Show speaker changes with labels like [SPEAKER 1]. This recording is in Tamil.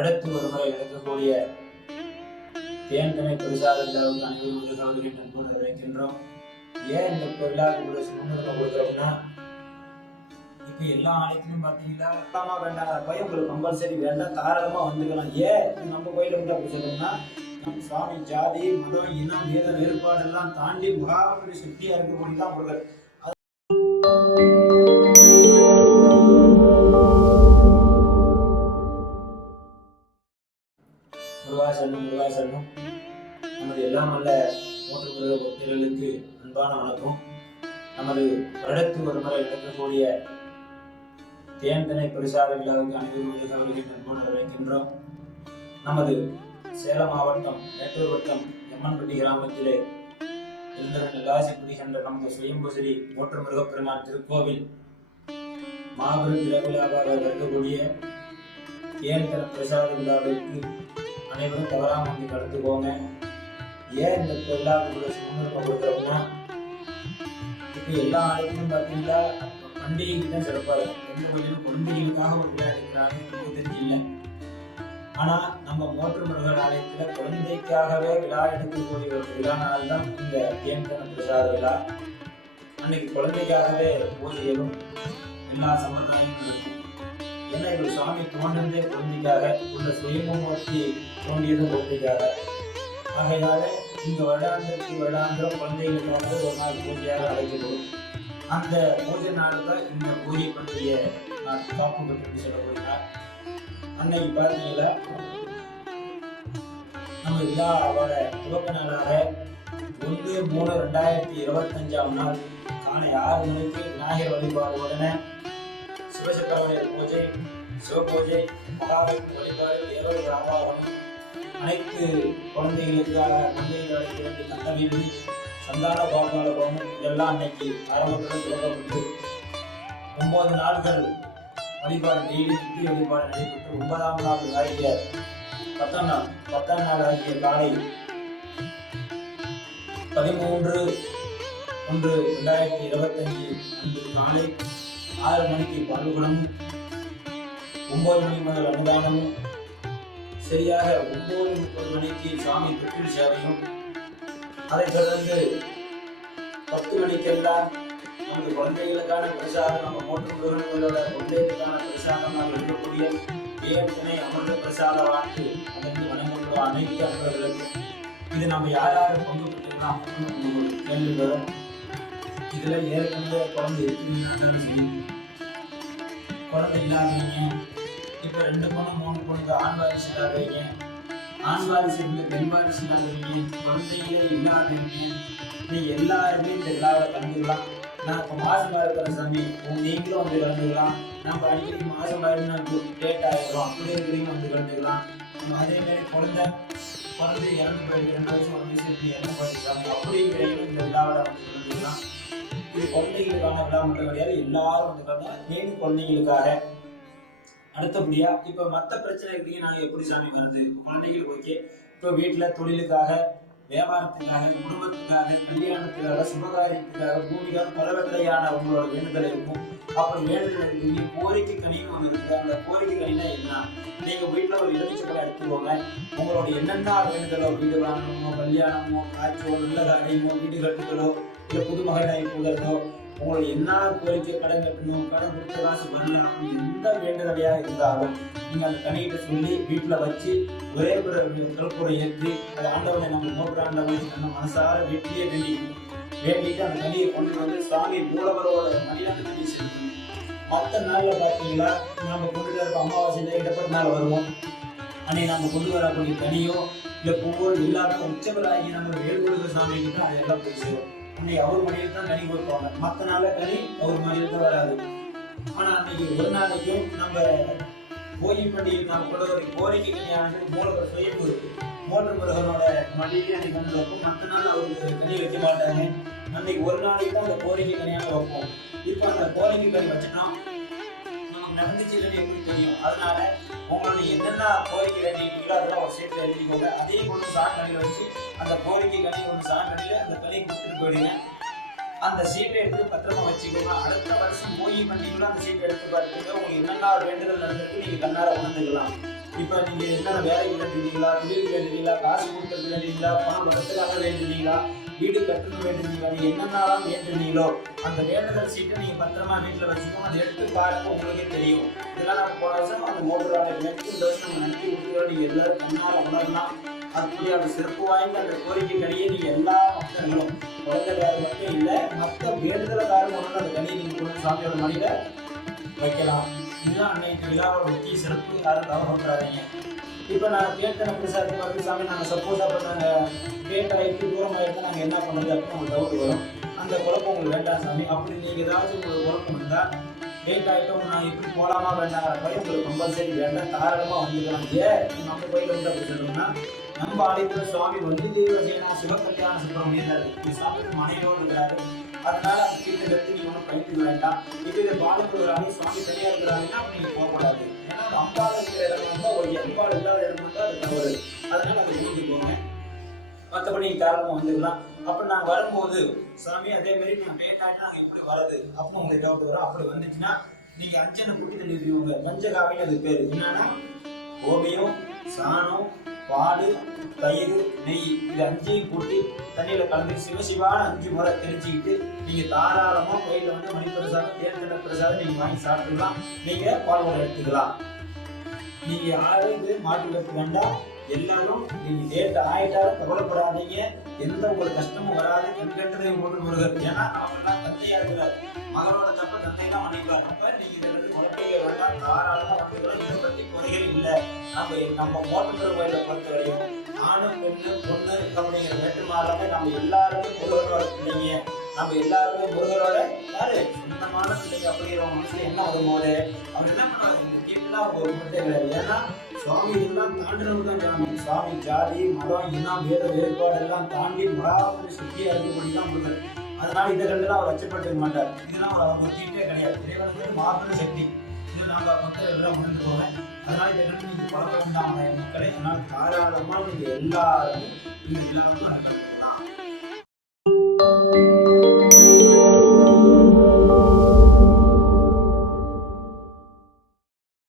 [SPEAKER 1] வருடத்து ஒரு முறை நடக்கக்கூடிய தேன்கனை பிரசாதத்தில் வந்து அனைவரும் சோதனை நண்போடு வைக்கின்றோம் ஏன் இந்த விழாவுக்கு கூட முன்னுரிமை கொடுக்குறோம்னா இப்போ எல்லா ஆலயத்திலும் பார்த்தீங்கன்னா வேண்டாமா வேண்டாம் போய் உங்களுக்கு கம்பல்சரி வேண்டாம் தாராளமாக வந்துக்கலாம். ஏன் நம்ம கோயில் வந்து அப்படி சொல்லணும்னா நம்ம சுவாமி ஜாதி மதம் இனம் வேத வேறுபாடு எல்லாம் தாண்டி மகாபலி சக்தியா இருக்கக்கூடியதான் தான் முருகர் நமது எல்லாம் நல்ல மூன்று பக்தர்களுக்கு அன்பான வணக்கம். நமது வருடத்து ஒரு முறை நடக்கக்கூடிய தேன்தனை பரிசார விழாவுக்கு அனைவரும் சகோதரி நண்போடு வரவேற்கின்றோம். நமது சேலம் மாவட்டம் மேட்டூர் வட்டம் எம்மன்பட்டி கிராமத்திலே இருந்த லாசிக்குடி சென்ற நமது சுயம்பு ஸ்ரீ மூன்று முருகப்பெருமான் திருக்கோவில் மாபெரும் திருவிழாவாக இருக்கக்கூடிய தேன்தன பிரசாத விழாவிற்கு அனைவரும் தவறாம வந்து கலந்துக்கோங்க ஏன் இந்த விழாவுக்கு முன்னுரிமை கொடுக்குறோம்னா இப்போ எல்லா ஆலயத்திலும் பார்த்தீங்கன்னா பண்டிகைக்கு தான் சிறப்பாக இருக்கும். எந்த கோயிலும் குழந்தைகளுக்காக ஒரு விழா எடுக்கிறாங்க எனக்கு தெரிஞ்சு இல்லை ஆனால் நம்ம மோட்டர் முருகர் ஆலயத்தில் குழந்தைக்காகவே விழா எடுக்கக்கூடிய ஒரு விழா நாள் தான் இந்த தேன்கன பிரசாத விழா. அன்னைக்கு குழந்தைக்காகவே பூஜைகளும் எல்லா சம்பிரதாயங்களும் இருக்கும் ஏன்னா இவர் தோன்றதே குழந்தைக்காக உள்ள சுயமூர்த்தி தோன்றியதும் குழந்தைக்காக. ஆகையால இந்த வருடாந்திரத்து வருடாந்திரம் குழந்தைகளுக்காக ஒரு நாள் பூஜையாக அழைக்கிறோம் அந்த பூஜை நாள் தான் இந்த பூஜை பற்றிய நான் காப்பு பற்றி சொல்ல போகிறேன். அன்னைக்கு பார்த்தீங்கன்னா நம்ம விழாவோட துவக்க நாளாக ஒன்று மூணு ரெண்டாயிரத்தி இருபத்தஞ்சாம் நாள். காலை ஆறு மணிக்கு விநாயகர் வழிபாடு உடனே சிவசக்கரவணையர் பூஜை சிவபூஜை மகாவின் வழிபாடு தேவர் ஆவாகனம் அனைத்து குழந்தைகளுக்காக குழந்தைகள் அழைக்க வேண்டிய சந்தான பாகாலபம் இதெல்லாம் அன்னைக்கு ஆரம்பத்துடன் துவக்கப்பட்டு ஒன்பது நாட்கள் வழிபாடு டெய்லி நித்திய வழிபாடு நடைபெற்று ஒன்பதாம் நாள் ஆகிய பத்தாம் நாள் பத்தாம் நாள் ஆகிய காலை பதிமூன்று ஒன்று ரெண்டாயிரத்தி இருபத்தஞ்சு அன்று காலை ஆறு மணிக்கு பல்குணமும் ஒன்பது மணி முதல் அன்னதானமும் சரியாக ஒன்பது முப்பது மணிக்கு சாமி தொட்டில் சேவையும். அதைத் தொடர்ந்து பத்து மணிக்கெல்லாம் நமது குழந்தைகளுக்கான பிரசாதம் நம்ம மூன்று முருகன்களோட குழந்தைகளுக்கான பிரசாதம் நாம் இருக்கக்கூடிய ஏற்கனவே அமிர்த பிரசாத வாக்கு அதற்கு வணங்குகிற அனைத்து அன்பர்களுக்கும். இது நம்ம யார் யார் பங்கு பெற்றுக்கலாம் கேள்வி வரும். இதுல ஏற்கனவே குழந்தை இருக்குதுன்னு சரி குழந்தை இல்லாதீங்க இப்போ ரெண்டு பொண்ணு மூணு பொண்ணுக்கு ஆண் வாரிசு இல்லாதீங்க ஆண் வாரிசு இருந்து பெண் வாரிசு இல்லாதீங்க குழந்தைகளே இல்லாதீங்க நீ எல்லாருமே இந்த விழாவில் கலந்துக்கலாம் நான் இப்போ மாசமாக இருக்கிற சாமி. உங்க நீங்களும் வந்து கலந்துக்கலாம் நம்ம அடிக்கடி மாசமாக இருந்து லேட் ஆகிடும் அப்படியே இருக்கிறீங்க வந்து கலந்துக்கலாம் அதே மாதிரி குழந்தை குழந்தை இறந்து போயிருக்கு. ரெண்டு வயசு ஒரு வயசு எப்படி இறந்து போயிருக்காங்க அப்படிங்கிறவங்க இந்த விழாவில் வந்து கலந்துக்கலாம் இது குழந்தைகளுக்கான விழா மட்டும் கிடையாது எல்லாரும் வந்து கலந்து மேலும் குழந்தைகளுக்காக அடுத்தபடியா இப்ப மத்த பிரச்சனை நாங்க எப்படி சாமி வருது குழந்தைகள் குழந்தைகளுக்கு ஓகே இப்ப வீட்டுல தொழிலுக்காக வியாபாரத்துக்காக குடும்பத்துக்காக கல்யாணத்துக்காக சுபகாரியத்துக்காக பூமிக்காக பல வகையான உங்களோட வேண்டுதல் இருக்கும். அப்படி வேண்டுதல் இருக்கு கோரிக்கை கணினி ஒன்று இருக்கு. அந்த கோரிக்கை கணினா என்ன? நீங்க வீட்டுல ஒரு எலுமிச்சப்பழம் எடுத்துக்கோங்க உங்களோட என்னென்ன வேண்டுதலோ வீடு வாங்கணுமோ கல்யாணமோ காய்ச்சோ நல்ல காரியமோ வீடு கட்டுதலோ இல்லை புது மகனாய் போகிறதோ உங்களை என்ன கோரிக்கை கடன் கட்டணும் கடன் கொடுத்த காசு பண்ணலாம் எந்த வேண்டுதலையா இருந்தாலும் நீங்க அந்த கணிகிட்ட சொல்லி வீட்டுல வச்சு ஒரே ஒரு கல்புரை ஏற்றி அது ஆண்டவனை நம்ம மூன்று ஆண்டவனை நம்ம மனசார வீட்டிலேயே வேண்டி வேண்டிட்டு அந்த கனியை கொண்டு வந்து சுவாமி மூலவரோட மணியாக கனி செலுத்தணும். மற்ற நாள்ல பார்த்தீங்கன்னா நாம கொண்டு வர அமாவாசையில இடப்பட்ட நாள் வருவோம். அன்னைக்கு நாம கொண்டு வரக்கூடிய கனியோ இல்லை பூவோ எல்லாரும் உச்சவராகி நம்ம வேல்முருக சாமி கிட்ட அதெல்லாம் போய் சேரும். அன்னைக்கு அவர் மணியில் தான் கனி கொடுப்பாங்க. மற்ற நாளில் கனி அவர் மணியில் தான் வராது. ஆனா அன்னைக்கு ஒரு நாளைக்கும் நம்ம போகி பண்டிகை நாம் கொண்ட ஒரு கோரிக்கை கனியானது மூலவர் சுயம்பு மோட்டர் முருகனோட மடியிலே அன்னைக்கு வந்து வைப்போம் மற்ற நாள் அவருக்கு கனி வைக்க மாட்டாங்க. அன்னைக்கு ஒரு நாளைக்கு தான் அந்த கோரிக்கை கனியாக வைப்போம். இப்போ அந்த கோரிக்கை கனி வச்சுட்டோம் நமக்கு நடந்துச்சு இல்லைன்னு எப்படி தெரியும். அதனால உங்களுடைய என்னென்ன கோரிக்கை வேண்டியிருக்கீங்களோ அதெல்லாம் ஒரு சீட்டில் எழுதிக்கோங்க. அதையும் கொண்டு சாக்கடையில் வச்சு அந்த கோரிக்கை கனி ஒன்று சாக்கடையில் அந்த கலையை கொடுத்துட்டு போயிடுங்க. அந்த சீட்டை எடுத்து பத்திரமா வச்சுக்கோங்க. அடுத்த வருஷம் போய் பண்ணிக்கலாம் அந்த சீட்டை எடுத்து பார்த்துக்கோங்க உங்களுக்கு என்னென்ன வேண்டுதல் நடந்திருக்கு நீங்க கண்ணார உணர்ந்துக்கலாம். இப்போ நீங்க என்னென்ன வேலைக்கு வேண்டியிருந்தீங்களா தொழில் வேண்டுறீங்களா? காசு கொடுக்கறது வேண்டியிருந்தீங்களா பணம் வரத்துக்காக வேண்டுறீங்களா? வீடு கட்டணும் வேண்டுறீங்களா? நீங்க என்னென்னலாம் வேண்டுறீங்களோ அந்த வேண்டுதல் சீட்டை நீங்க பத்திரமா வீட்டில் வச்சுக்கோங்க. அதை எடுத்து பார்க்க உங்களுக்கே தெரியும். இதெல்லாம் நான் போன வருஷம் அந்த மோட்டர் வேலை நெட்டு இந்த வருஷம் நம்ம நீங்க எல்லாரும் உணரலாம். அப்படி அந்த சிறப்பு வாய்ந்த அந்த கோரிக்கைக்கடியே நீங்க எல்லா மக்களும் குழந்தைக்காரர் மட்டும் இல்லை மற்ற வேண்டுதலக்காரர் ஒன்று அந்த கனியை நீங்க கொண்டு சாமியோட மடியில வைக்கலாம். இதுதான் அன்னைக்கு விழாவோட முக்கிய சிறப்பு. யாரும் தவறு பண்ணுறாதீங்க இப்போ நான் கேட்டன பிரசாத் பார்த்து சாமி நாங்கள் சப்போஸ் அப்போ நாங்கள் கேட்ட ஆகிட்டு தூரம் நாங்கள் என்ன பண்ணுறது அப்படின்னு உங்களுக்கு டவுட் வரும். அந்த குழப்பம் உங்களுக்கு வேண்டாம் சாமி. அப்படி நீங்கள் ஏதாச்சும் உங்களுக்கு குழப்பம் இருந்தால் லேட் ஆகிட்டோம் நான் எப்படி போகலாமா வேண்டாங்கிற பயம் உங்களுக்கு கம்பல்சரி வேண்டாம். தாராளமாக வந்துக்கலாம். ஏன்? நம்ம கோயிலில் வந்து அப்படி சொல்லணும்னா நம்ம ஆலயத்தில் சுவாமி வந்து தேவசேனா சிவகல்யாண சுப்பிரமணியர் இருக்கு சாமி மனைவியோடு இருக்கிறாரு அதனால அந்த கீழே எடுத்து நீங்க ஒன்றும் பயந்துக்க வேண்டாம் இப்போ இதை சுவாமி தனியாக இருக்கிறாங்கன்னா நீங்க போகக்கூடாது. ஏன்னா அம்பாள் இருக்கிற இடம் வந்து ஒரு அம்பாள் இல்லாத இடம் வந்து அது தவறு. அதனால அதை புரிஞ்சுக்கோங்க மற்றபடி நீங்க தாராளமாக வந்துக்கலாம். அப்போ நான் வரும்போது சாமி அதே மாதிரி நான் பேட்டாட்டு நாங்கள் எப்படி வரது அப்போ உங்களுக்கு டவுட் வரும். அப்படி வந்துச்சுன்னா நீங்க அஞ்சனை கூட்டி மஞ்ச காவின்னு அது பேர். என்னன்னா கோமியம் சாணம் பால் தயிர் நெய் இது அஞ்சையும் கூட்டி தண்ணியில் கலந்து சிவசிவான அஞ்சு முறை தெரிஞ்சுக்கிட்டு நீங்கள் தாராளமாக கோயிலில் வந்து மணிப்பிரசாதம் தேர்தல பிரசாதம் நீங்கள் வாங்கி சாப்பிட்டுக்கலாம். பால் பால்வடம் எடுத்துக்கலாம். நீங்கள் யாரும் இது மாட்டு வேண்டாம். எல்லாரும் நீங்க டேட் ஆயிட்டாலும் கவலைப்படாதீங்க. எந்த ஒரு கஷ்டமும் வராது. கண்கண்டதை போட்டு முருகர். ஏன்னா அவங்கெல்லாம் தந்தையா இருக்கிறார். மகனோட தப்ப தந்தையெல்லாம் மன்னிப்பார். அப்ப நீங்க இதை வந்து குழப்பைய வேண்டாம். தாராளமா வந்துக்கலாம் இதை பத்தி குறைகள் இல்லை. நம்ம நம்ம மோட்டர் கோயிலை பொறுத்த வரையும் ஆணும் பெண்ணு பொண்ணு அப்படிங்கிற வேற்றுமாறாக நம்ம எல்லாருமே முருகனோட பிள்ளைங்க. நம்ம எல்லாருமே முருகனோட யாரு? சொந்தமான பிள்ளைங்க அப்படிங்கிற மனசுல என்ன வரும்போது அவர் என்ன பண்ணுவாங்க முக்கியமா அவங்க ஒரு முட்டை கிடையாது. ஏன்னா சுவாமி இதெல்லாம் தாண்டினவர் தான் சாமி சுவாமி ஜாதி மதம் இனம் வேத வேறுபாடு எல்லாம் தாண்டி மகாபுரி சக்தியா இருக்கக்கூடிய தான் முருகன். அதனால இதை கண்டுலாம் அவர் அச்சப்பட்டுக்க மாட்டார். இதெல்லாம் அவர் அவர் ஒத்திக்கிட்டே கிடையாது வந்து மாபெரும் சக்தி. இது நாம மக்கள் எல்லாம் உணர்ந்து போவேன். அதனால இதை கண்டு நீங்கள் பழக வேண்டாம் மக்களை. அதனால தாராளமா நீங்க எல்லாரும் இந்த விழாவுக்கு